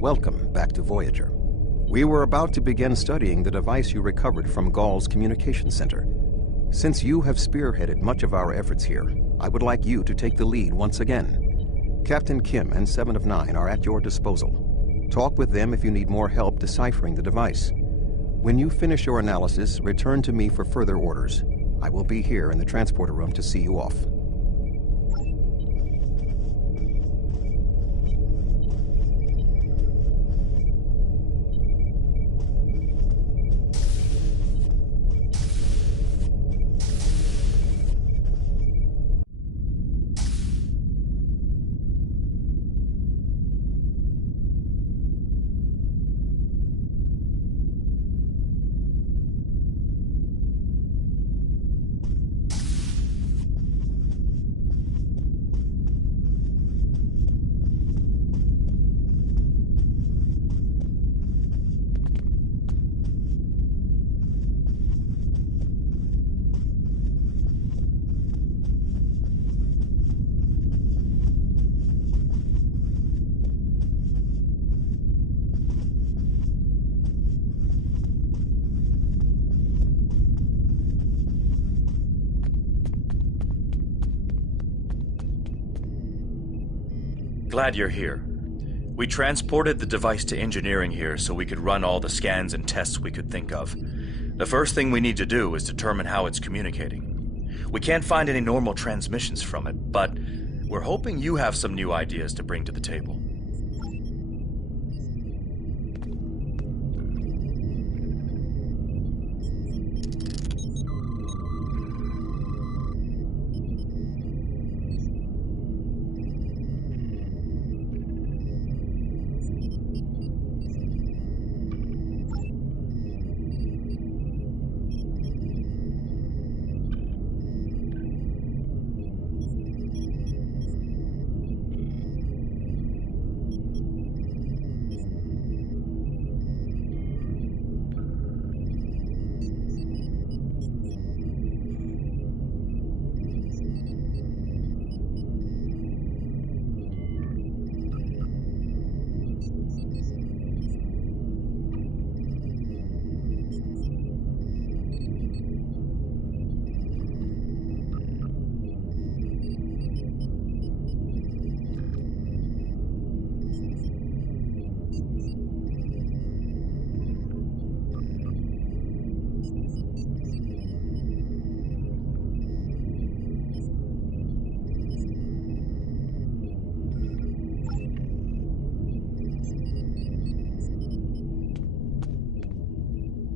Welcome back to Voyager. We were about to begin studying the device you recovered from Gall's communication center. Since you have spearheaded much of our efforts here, I would like you to take the lead once again. Captain Kim and 7 of 9 are at your disposal. Talk with them if you need more help deciphering the device. When you finish your analysis, return to me for further orders. I will be here in the transporter room to see you off. Glad you're here. We transported the device to engineering here so we could run all the scans and tests we could think of. The first thing we need to do is determine how it's communicating. We can't find any normal transmissions from it, but we're hoping you have some new ideas to bring to the table.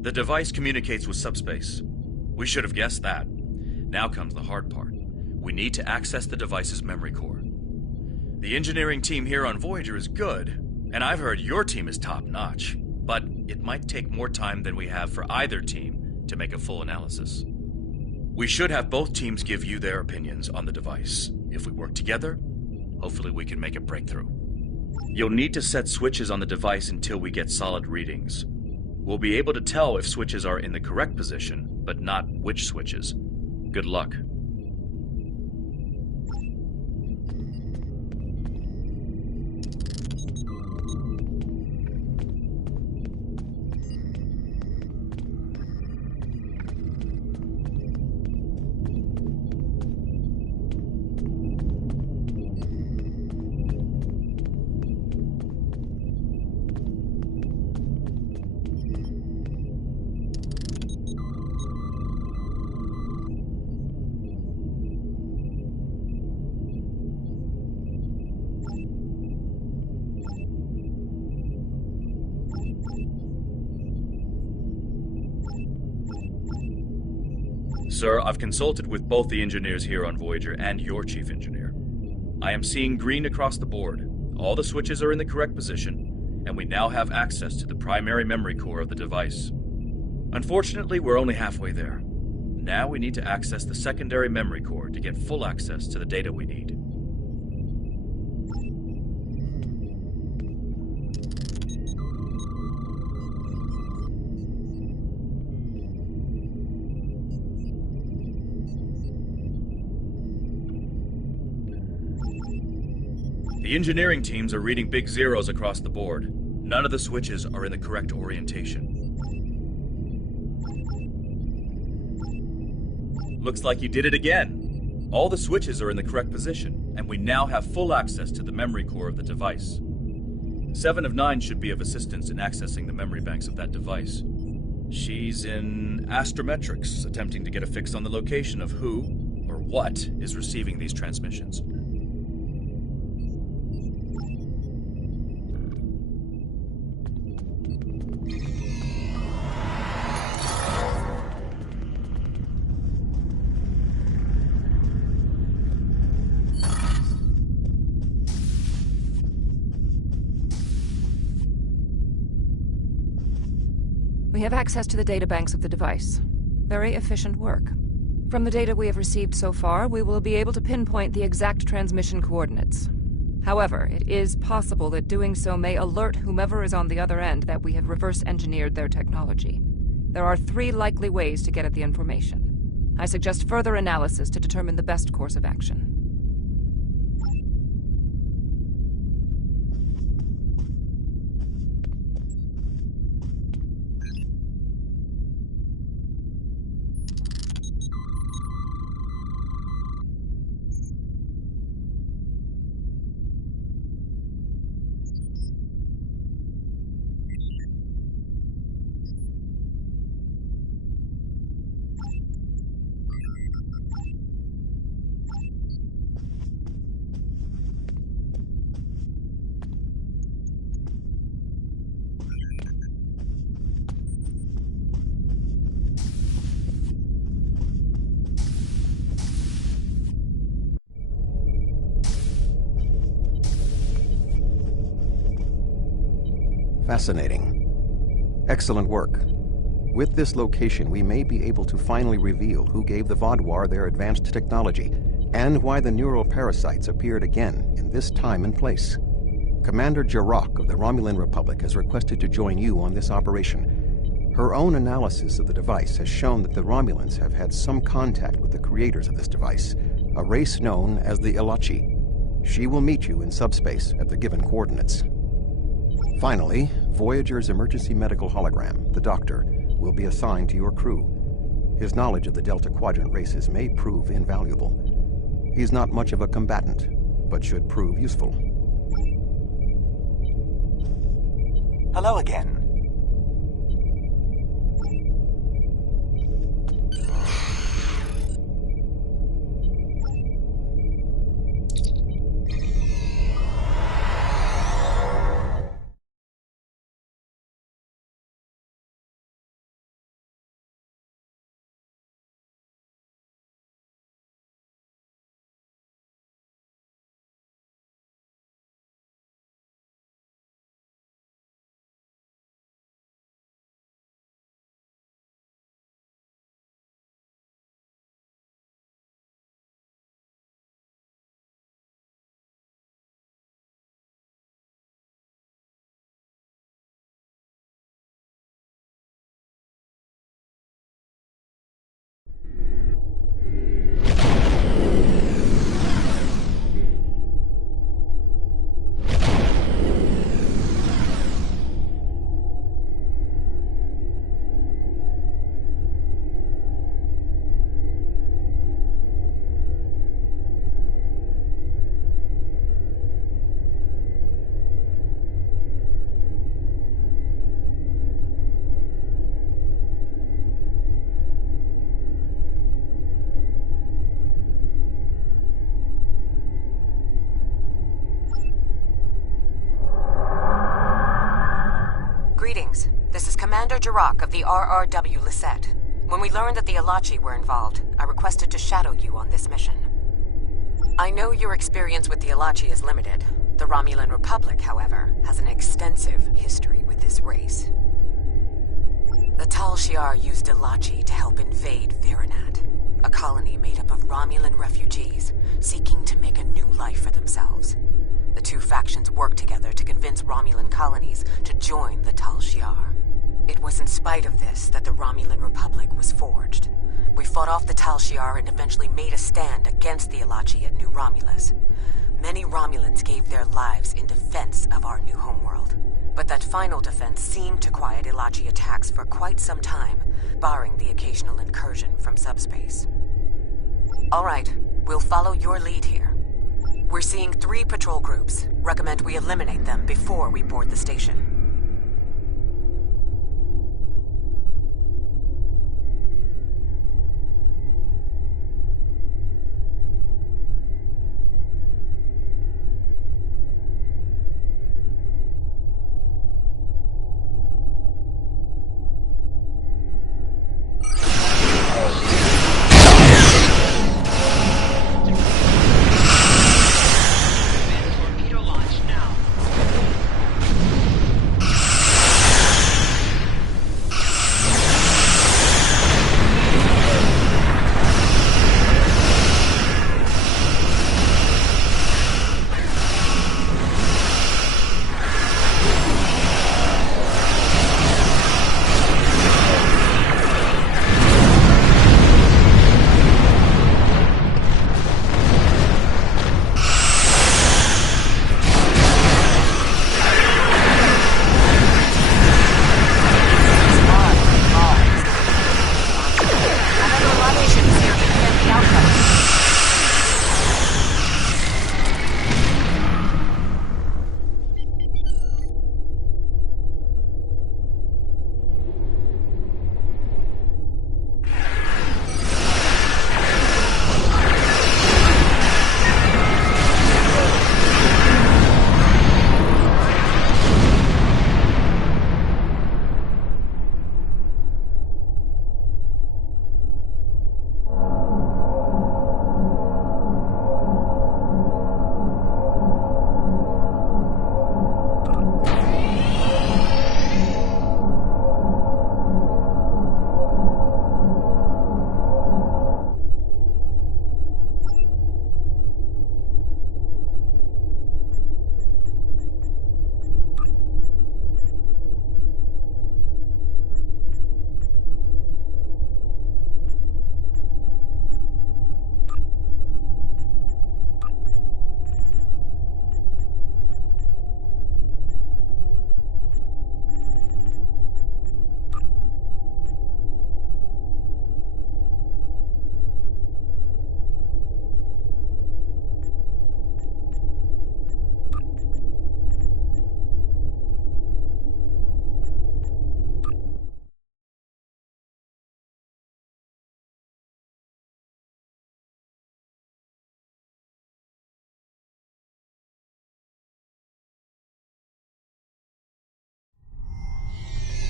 The device communicates with subspace. We should have guessed that. Now comes the hard part. We need to access the device's memory core. The engineering team here on Voyager is good, and I've heard your team is top-notch, but it might take more time than we have for either team to make a full analysis. We should have both teams give you their opinions on the device. If we work together, hopefully we can make a breakthrough. You'll need to set switches on the device until we get solid readings. We'll be able to tell if switches are in the correct position, but not which switches. Good luck. Sir, I've consulted with both the engineers here on Voyager and your chief engineer. I am seeing green across the board. All the switches are in the correct position, and we now have access to the primary memory core of the device. Unfortunately, we're only halfway there. Now we need to access the secondary memory core to get full access to the data we need. The engineering teams are reading big zeros across the board. None of the switches are in the correct orientation. Looks like you did it again. All the switches are in the correct position, and we now have full access to the memory core of the device. 7 of 9 should be of assistance in accessing the memory banks of that device. She's in astrometrics, attempting to get a fix on the location of who or what is receiving these transmissions. We have access to the databanks of the device. Very efficient work. From the data we have received so far, we will be able to pinpoint the exact transmission coordinates. However, it is possible that doing so may alert whomever is on the other end that we have reverse-engineered their technology. There are 3 likely ways to get at the information. I suggest further analysis to determine the best course of action. Fascinating. Excellent work. With this location, we may be able to finally reveal who gave the Vaadwaur their advanced technology, and why the neural parasites appeared again in this time and place. Commander Jarrok of the Romulan Republic has requested to join you on this operation. Her own analysis of the device has shown that the Romulans have had some contact with the creators of this device, a race known as the Ilachi. She will meet you in subspace at the given coordinates. Finally, Voyager's emergency medical hologram, the Doctor, will be assigned to your crew. His knowledge of the Delta Quadrant races may prove invaluable. He's not much of a combatant, but should prove useful. Hello again. Greetings. This is Commander Jarrok of the RRW Lisette. When we learned that the Ilachi were involved, I requested to shadow you on this mission. I know your experience with the Ilachi is limited. The Romulan Republic, however, has an extensive history with this race. The Tal Shiar used Ilachi to help invade Virinat, a colony made up of Romulan refugees seeking to make a new life for themselves. The 2 factions worked together to convince Romulan colonies to join the Tal Shiar. It was in spite of this that the Romulan Republic was forged. We fought off the Tal Shiar and eventually made a stand against the Ilachi at New Romulus. Many Romulans gave their lives in defense of our new homeworld. But that final defense seemed to quiet Ilachi attacks for quite some time, barring the occasional incursion from subspace. All right, we'll follow your lead here. We're seeing 3 patrol groups. Recommend we eliminate them before we board the station.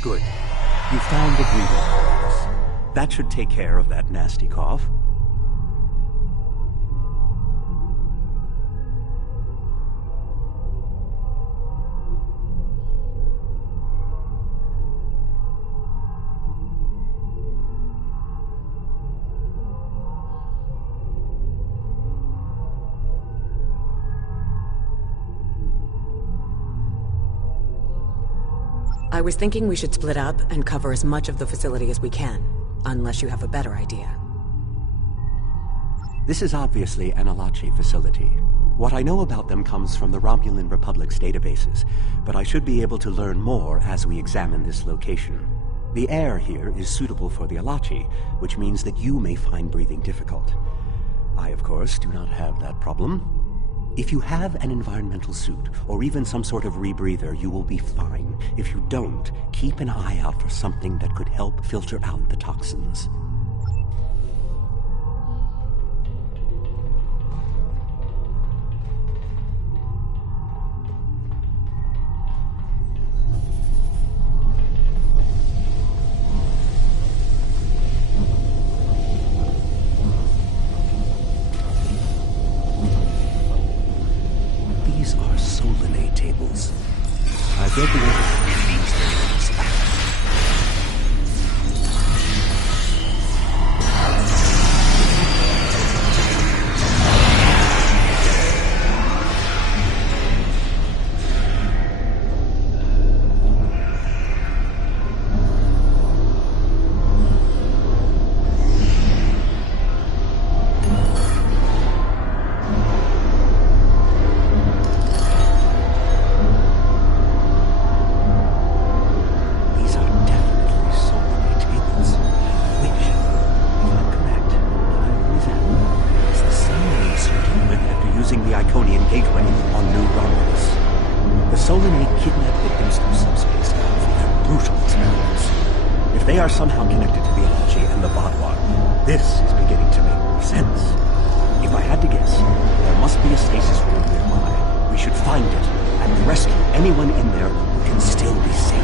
Good. You found the breathing apparatus. That should take care of that nasty cough. I was thinking we should split up and cover as much of the facility as we can, unless you have a better idea. This is obviously an Ilachi facility. What I know about them comes from the Romulan Republic's databases, but I should be able to learn more as we examine this location. The air here is suitable for the Ilachi, which means that you may find breathing difficult. I, of course, do not have that problem. If you have an environmental suit, or even some sort of rebreather, you will be fine. If you don't, keep an eye out for something that could help filter out the toxins. They'll be able to use these. are somehow connected to the Alachi and the Vadwar. This is beginning to make more sense. If I had to guess, there must be a stasis room nearby. We should find it and rescue anyone in there who can still be saved.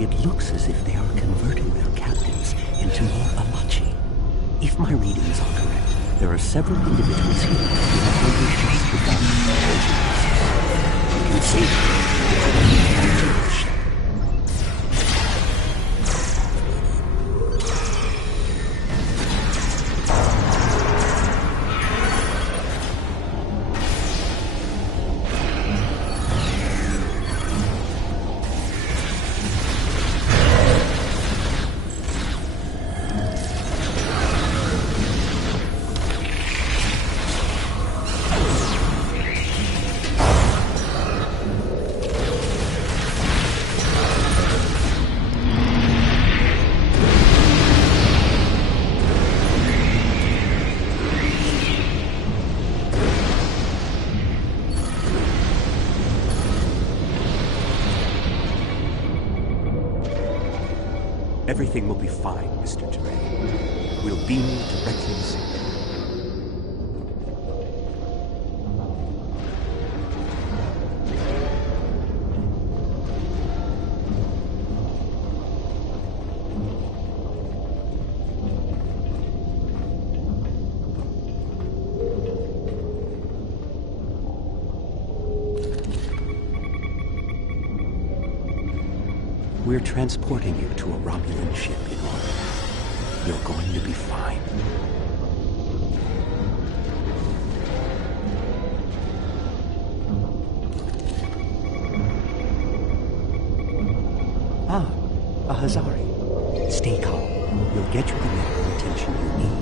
It looks as if they are converting their captives into more Alachi. If my readings are correct, there are several individuals here who have only just begun changing themselves. You can save them if you only have to wish. Everything will be fine, Mr. Duray. We'll beam you directly to safety. We're transporting you to a Romulan ship in orbit. You're going to be fine. Ah, a Hazari. Stay calm. We'll get you the medical attention you need.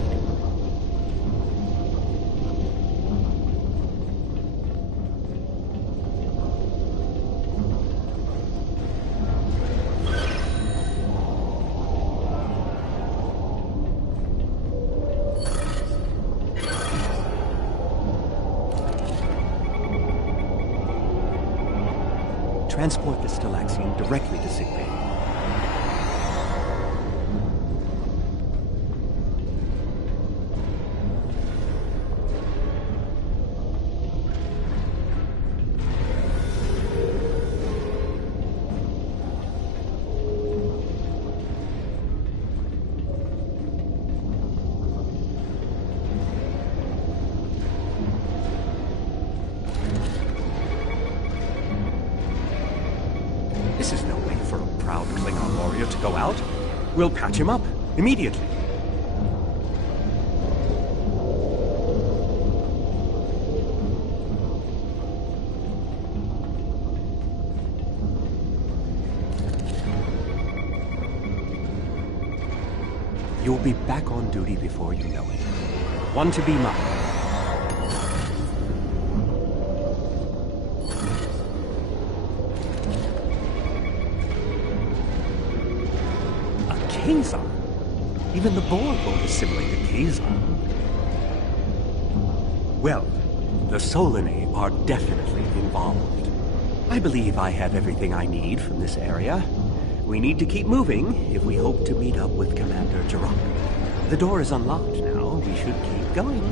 Transport the Stalaxian directly to sickbay. This is no way for a proud Klingon warrior to go out. We'll patch him up immediately. You'll be back on duty before you know it. One to be mine. Kazon. Even the Borg won't assimilate a Kazon. Well, the Solanae are definitely involved. I believe I have everything I need from this area. We need to keep moving if we hope to meet up with Commander Jirok. The door is unlocked now. We should keep going.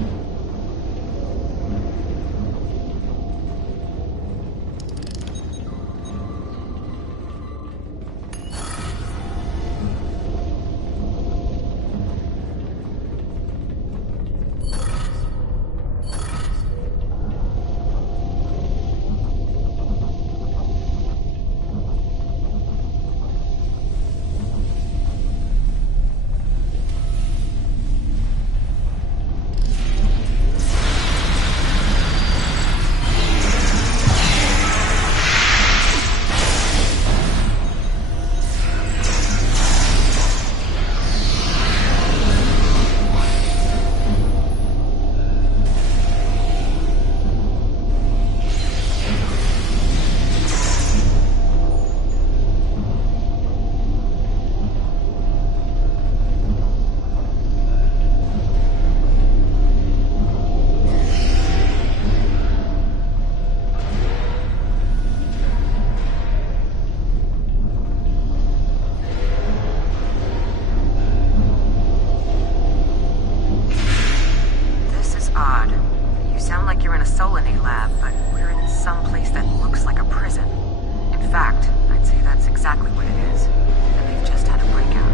correct. I'd say that's exactly what it is. And they've just had a breakout.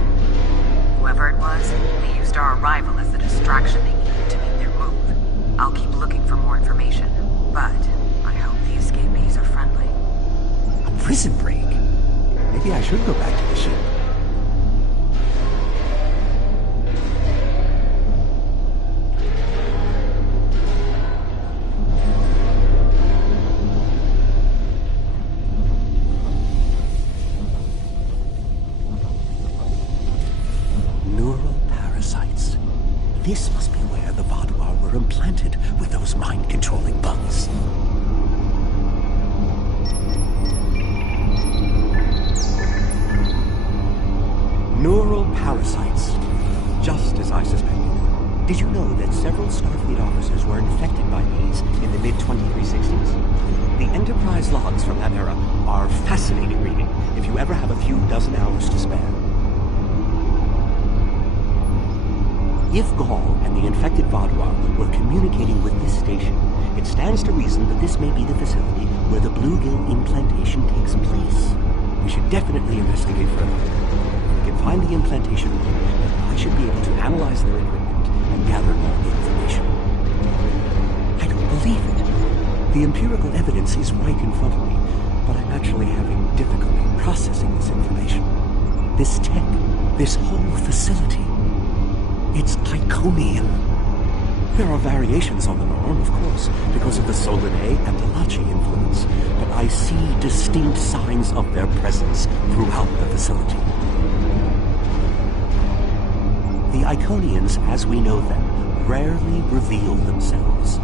Whoever it was, they used our arrival as the distraction they needed to make their move. I'll keep looking for more information, but I hope the escapees are friendly. A prison break? Maybe I should go back to the ship. This must be where the Vaadwaur were implanted with those mind-controlling bugs. Neural parasites. Just as I suspected. Did you know that several Starfleet officers were infected by these in the mid-2360s? The Enterprise logs from that era are fascinating reading if you ever have a few dozen hours to spare. If Gaul and the infected Vaadwaur were communicating with this station, it stands to reason that this may be the facility where the bluegill implantation takes place. We should definitely investigate further. If we can find the implantation room, then I should be able to analyze their equipment and gather more information. I don't believe it. The empirical evidence is right in front of me, but I'm actually having difficulty processing this information. This tech, this whole facility. It's Iconian. There are variations on the norm, of course, because of the Solanae and Alachi influence, but I see distinct signs of their presence throughout the facility. The Iconians, as we know them, rarely reveal themselves.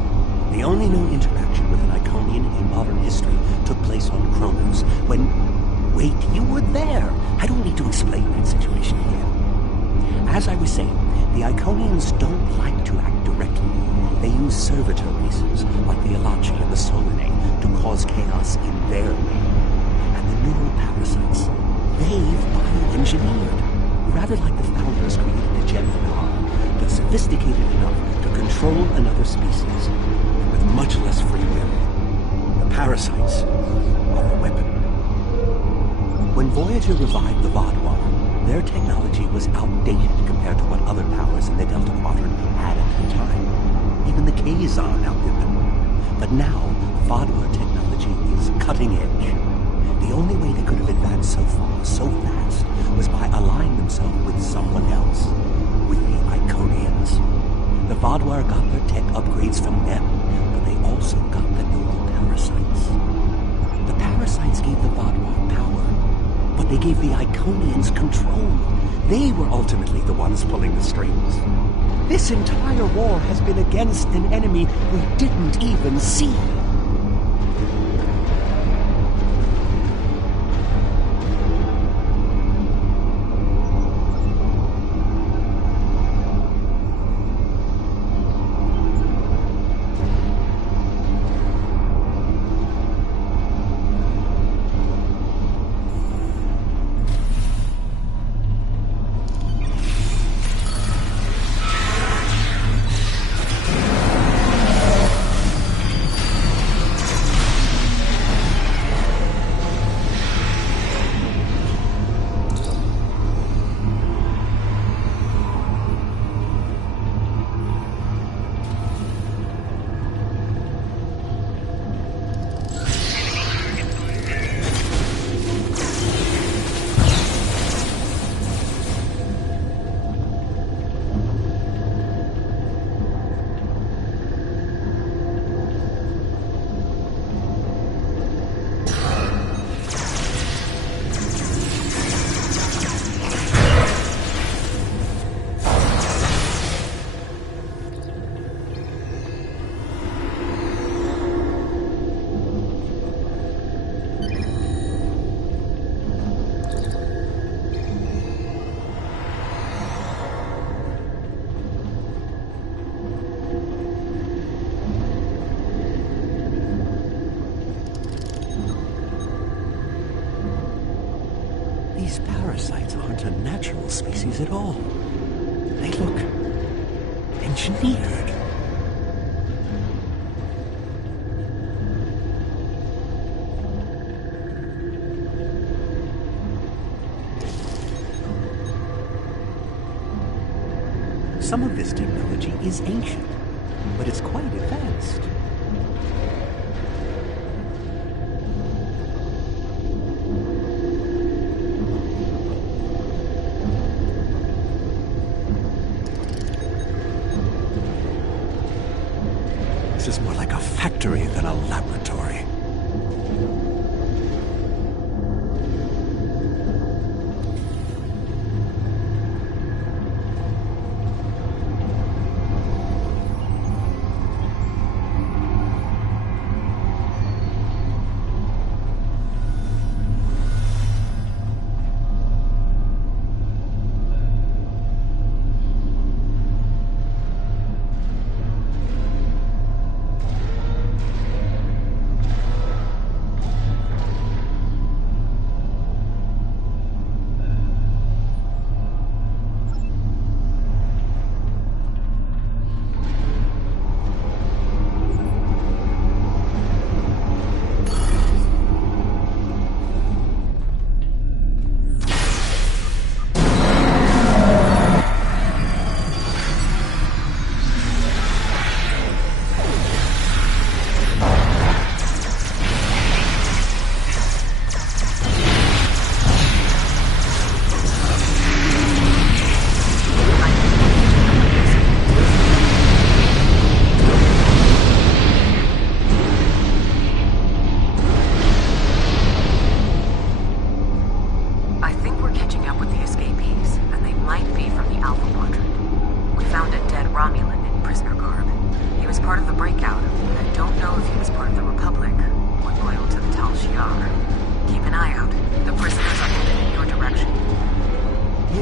The only known interaction with an Iconian in modern history took place on Kronos, when... Wait, you were there! I don't need to explain that situation again. As I was saying, the Iconians don't like to act directly. They use servitor races, like the Alachi and the Solanae, to cause chaos in their name. And the neural parasites, they've bioengineered. Rather like the founders created a Gemini, but sophisticated enough to control another species, with much less free will. The parasites are a weapon. When Voyager revived the Vaadwaur, their technology was outdated compared to what other powers in the Delta Quadrant had at the time. Even the Kazon outdid them. But now, Vaadwaur technology is cutting edge. The only way they could have advanced so far, so fast, was by allying themselves with someone else. With the Iconians. The Vaadwaur got their tech upgrades from them, but they also got the neural parasites. The parasites gave the Vaadwaur power, but they gave the Iconians control. They were ultimately the ones pulling the strings. This entire war has been against an enemy we didn't even see. These parasites aren't a natural species at all. They look engineered. Some of this technology is ancient, but it's quite advanced. This is more like a factory than a laboratory.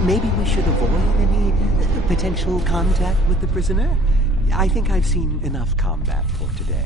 Maybe we should avoid any potential contact with the prisoner? I think I've seen enough combat for today.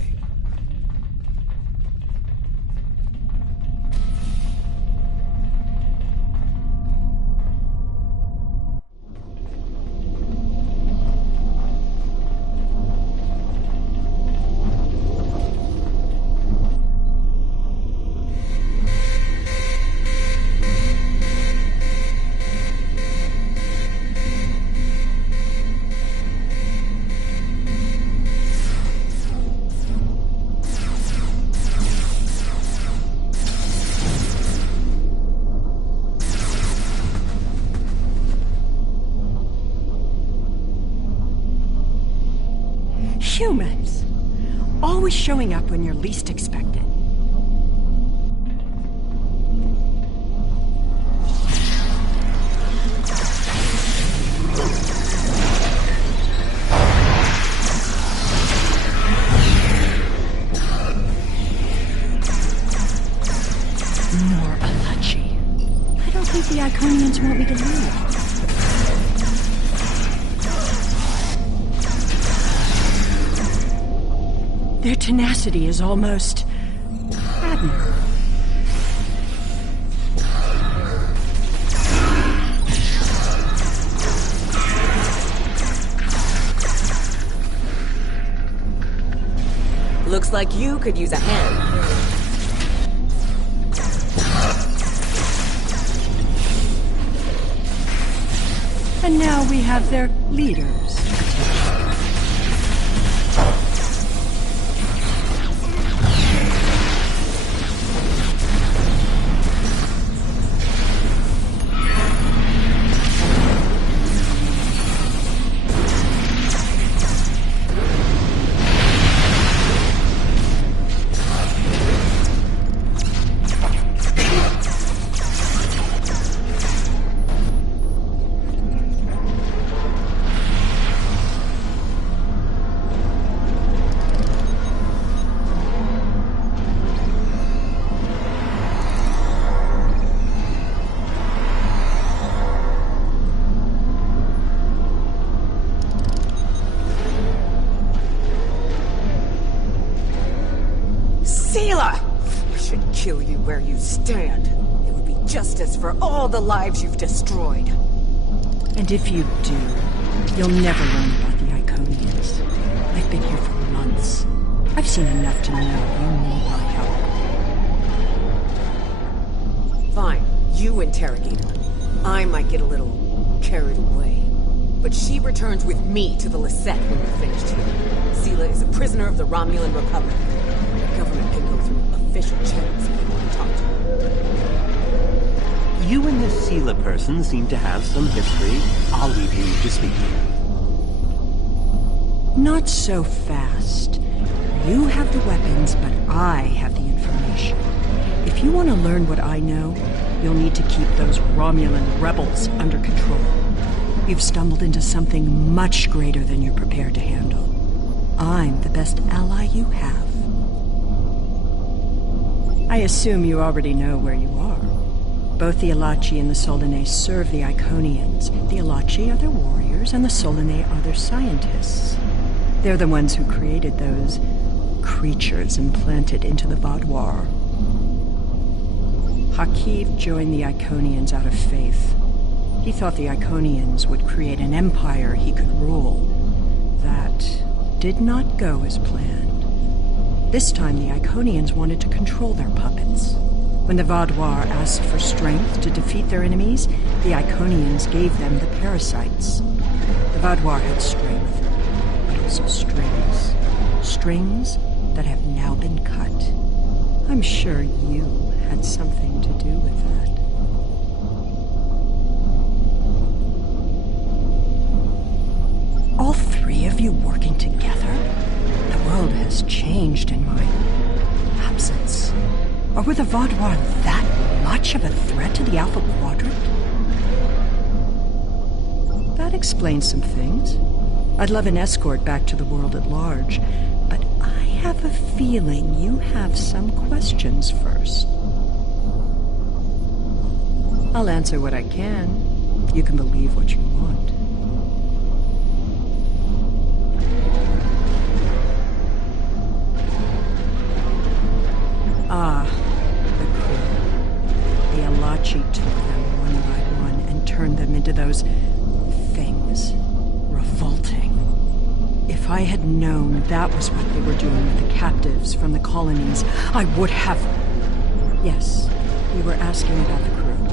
Humans, always showing up when you're least expected. More Alachi. I don't think the Iconians want me to leave. Their tenacity is almost admirable. Looks like you could use a hand. And now we have their leaders. I should kill you where you stand. It would be justice for all the lives you've destroyed. And if you do, you'll never learn about the Iconians. I've been here for months. I've seen enough to know you need my help. Fine, you interrogate them. I might get a little carried away. But she returns with me to the Lisette when we're finished here. Sela is a prisoner of the Romulan Republic. The government can go through official channels if they want to talk to her. You and this Sela person seem to have some history. I'll leave you to speak here. Not so fast. You have the weapons, but I have the information. If you want to learn what I know, you'll need to keep those Romulan rebels under control. You've stumbled into something much greater than you're prepared to handle. I'm the best ally you have. I assume you already know where you are. Both the Alachi and the Solanae serve the Iconians. The Alachi are their warriors, and the Solanae are their scientists. They're the ones who created those creatures implanted into the Vaadwaur. Hakiv joined the Iconians out of faith. He thought the Iconians would create an empire he could rule. That did not go as planned. This time the Iconians wanted to control their puppets. When the Vaadwaur asked for strength to defeat their enemies, the Iconians gave them the parasites. The Vaadwaur had strength, but also strings. Strings that have now been cut. I'm sure you had something to do with that. All three of you working together? The world has changed in my absence. Or were the Vaadwaur that much of a threat to the Alpha Quadrant? That explains some things. I'd love an escort back to the world at large, but I have a feeling you have some questions first. I'll answer what I can. You can believe what you want. Ah, the crew. The Alachi took them one by one and turned them into those things. Revolting. If I had known that was what they were doing with the captives from the colonies, I would have... Yes, you were asking about the crew.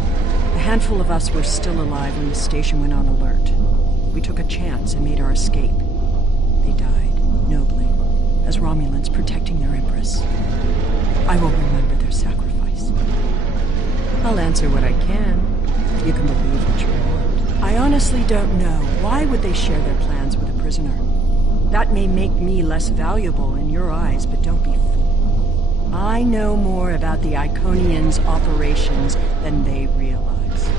A handful of us were still alive when the station went on alert. We took a chance and made our escape. They died, nobly, as Romulans protecting their Empress. I will remember their sacrifice. I'll answer what I can. You can believe what you want. I honestly don't know. Why would they share their plans with a prisoner? That may make me less valuable in your eyes, but don't be fooled. I know more about the Iconians' operations than they realize.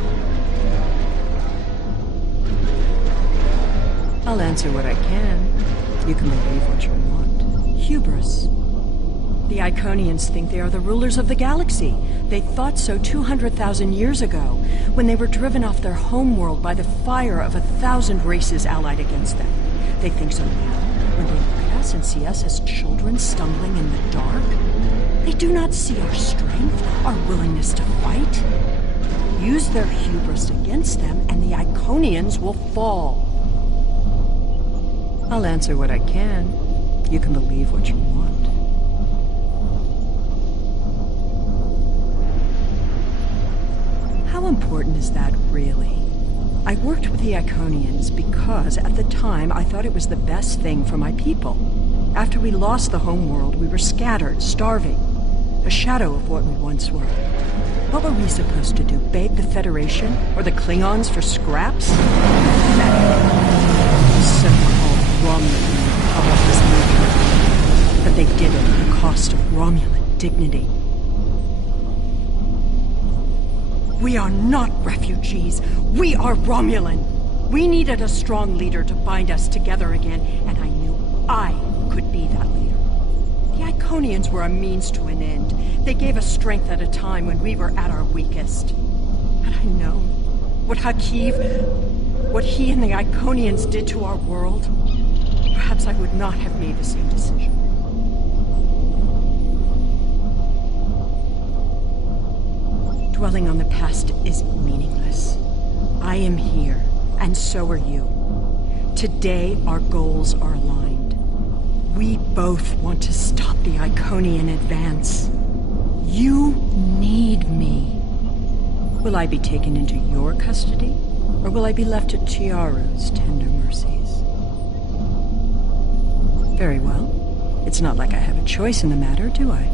I'll answer what I can. You can believe what you want. Hubris. The Iconians think they are the rulers of the galaxy. They thought so 200,000 years ago, when they were driven off their homeworld by the fire of 1,000 races allied against them. They think so now, when they look at us and see us as children stumbling in the dark. They do not see our strength, our willingness to fight. Use their hubris against them, and the Iconians will fall. I'll answer what I can. You can believe what you want. How important is that, really? I worked with the Iconians because, at the time, I thought it was the best thing for my people. After we lost the homeworld, we were scattered, starving. A shadow of what we once were. What were we supposed to do, beg the Federation or the Klingons for scraps? So-called Romulan Republic was leaving. But they did it at the cost of Romulan dignity. We are not refugees. We are Romulan. We needed a strong leader to bind us together again, and I knew I could be that leader. The Iconians were a means to an end. They gave us strength at a time when we were at our weakest. Had I known what what he and the Iconians did to our world, perhaps I would not have made the same decision. Dwelling on the past is meaningless. I am here, and so are you. Today, our goals are aligned. We both want to stop the Iconian advance. You need me. Will I be taken into your custody, Or will I be left to Chiaru's tender mercies? Very well. It's not like I have a choice in the matter, do I?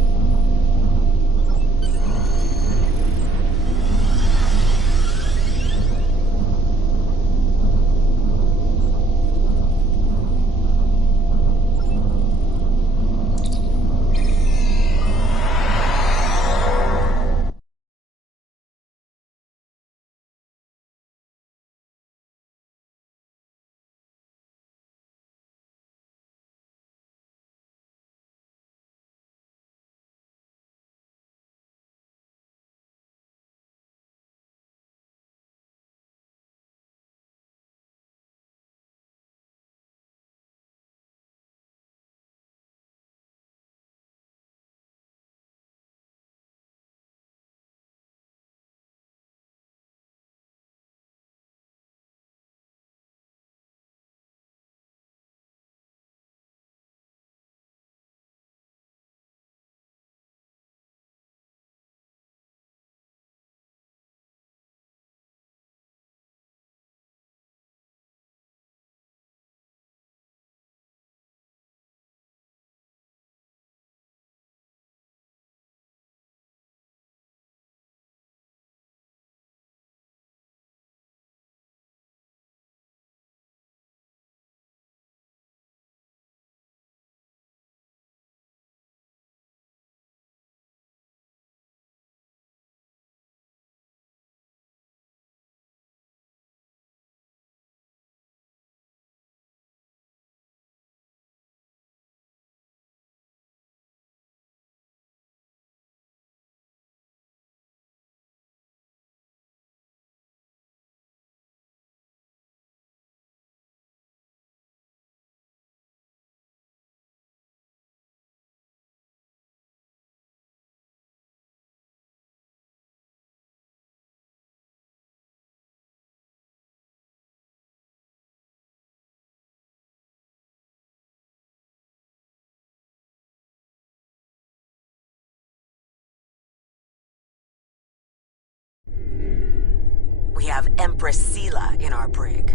We have Empress Sela in our brig.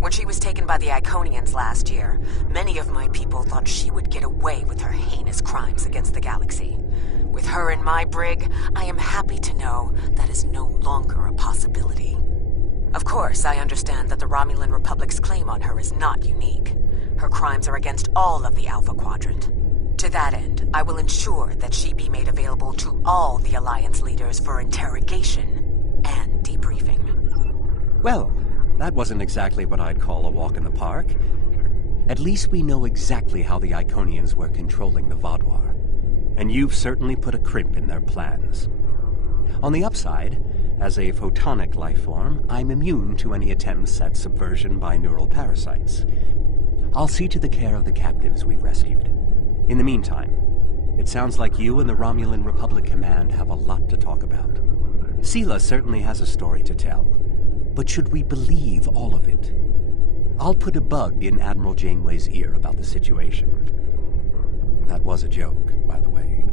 When she was taken by the Iconians last year, many of my people thought she would get away with her heinous crimes against the galaxy. With her in my brig, I am happy to know that is no longer a possibility. Of course, I understand that the Romulan Republic's claim on her is not unique. Her crimes are against all of the Alpha Quadrant. To that end, I will ensure that she be made available to all the Alliance leaders for interrogation and debriefing. Well, that wasn't exactly what I'd call a walk in the park. At least we know exactly how the Iconians were controlling the Vaadwaur. And you've certainly put a crimp in their plans. On the upside, as a photonic life form, I'm immune to any attempts at subversion by neural parasites. I'll see to the care of the captives we've rescued. In the meantime, it sounds like you and the Romulan Republic Command have a lot to talk about. Sela certainly has a story to tell, but should we believe all of it? I'll put a bug in Admiral Janeway's ear about the situation. That was a joke, by the way.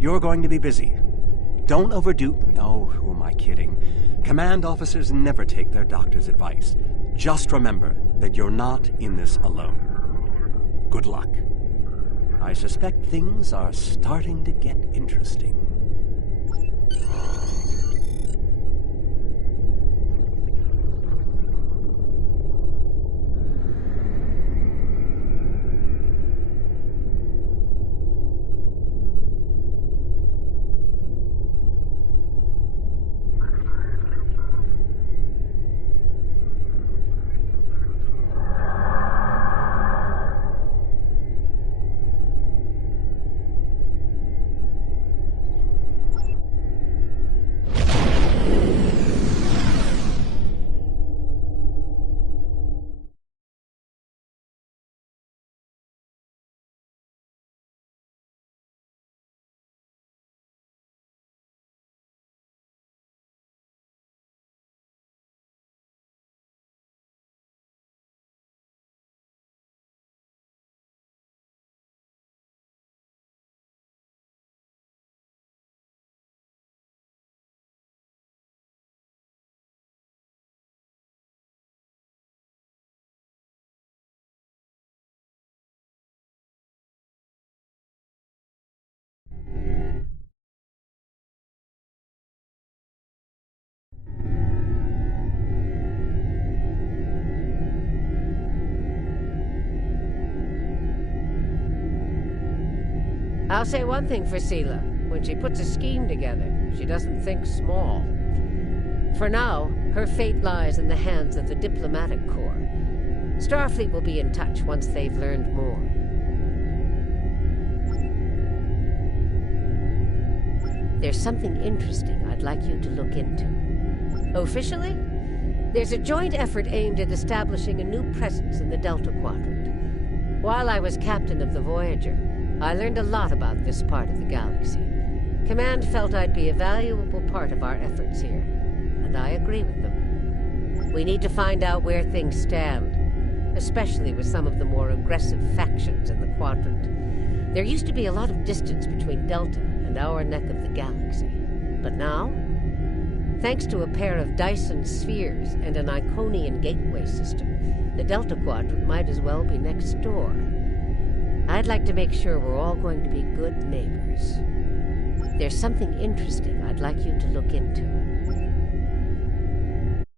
You're going to be busy. Don't overdo... Oh, who am I kidding? Command officers never take their doctor's advice. Just remember that you're not in this alone. Good luck. I suspect things are starting to get interesting. I'll say one thing for Sela. When she puts a scheme together, she doesn't think small. For now, her fate lies in the hands of the diplomatic corps. Starfleet will be in touch once they've learned more. There's something interesting I'd like you to look into. Officially, there's a joint effort aimed at establishing a new presence in the Delta Quadrant. While I was captain of the Voyager, I learned a lot about this part of the galaxy. Command felt I'd be a valuable part of our efforts here, and I agree with them. We need to find out where things stand, especially with some of the more aggressive factions in the Quadrant. There used to be a lot of distance between Delta and our neck of the galaxy. But now, thanks to a pair of Dyson spheres and an Iconian gateway system, the Delta Quadrant might as well be next door. I'd like to make sure we're all going to be good neighbors. There's something interesting I'd like you to look into.